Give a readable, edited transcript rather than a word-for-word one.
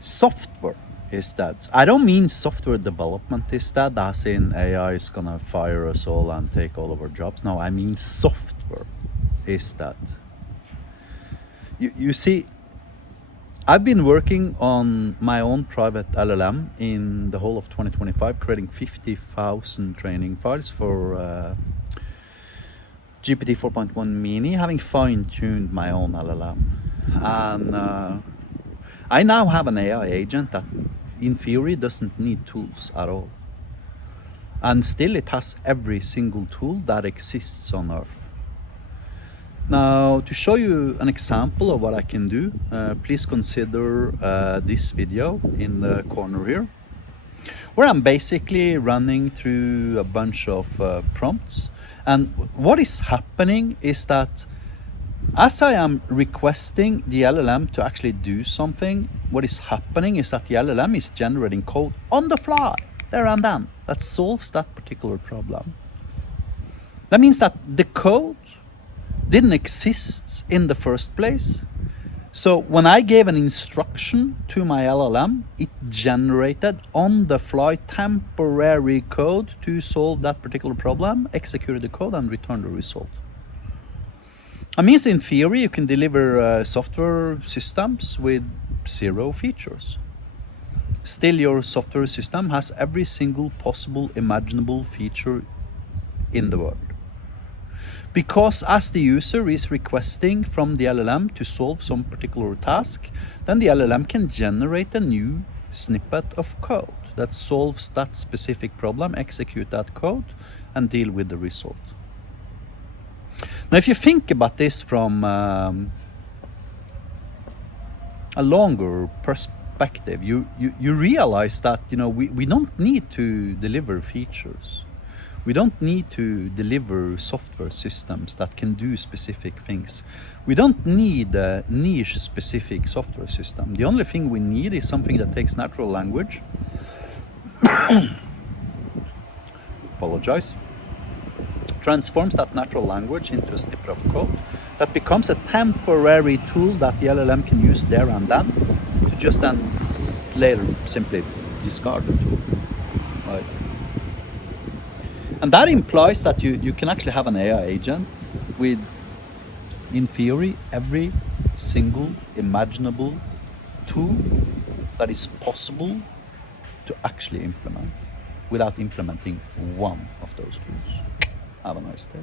software is dead. I don't mean software development is dead, as in AI is gonna fire us all and take all of our jobs. No, I mean software is dead. You see, I've been working on my own private LLM in the whole of 2025, creating 50,000 training files for GPT 4.1 Mini, having fine-tuned my own LLM. And I now have an AI agent that, in theory, doesn't need tools at all. And still it has every single tool that exists on Earth. Now, to show you an example of what I can do, please consider this video in the corner here, where I'm basically running through a bunch of prompts. And what is happening is that as I am requesting the LLM to actually do something, what is happening is that the LLM is generating code on the fly, there and then, that solves that particular problem. That means that the code didn't exist in the first place. So when I gave an instruction to my LLM, it generated on the fly temporary code to solve that particular problem, executed the code and returned the result. That means in theory you can deliver software systems with 0 features. Still, your software system has every single possible imaginable feature in the world. Because as the user is requesting from the LLM to solve some particular task, then the LLM can generate a new snippet of code that solves that specific problem, execute that code, and deal with the result. Now, if you think about this from a longer perspective, you realize that we don't need to deliver features. We don't need to deliver software systems that can do specific things. We don't need a niche-specific software system. The only thing we need is something that takes natural language, apologize, transforms that natural language into a snippet of code that becomes a temporary tool that the LLM can use there and then to just then later simply discard the tool. Right? And that implies that you can actually have an AI agent with, in theory, every single imaginable tool that is possible to actually implement without implementing one of those tools. Have a nice day.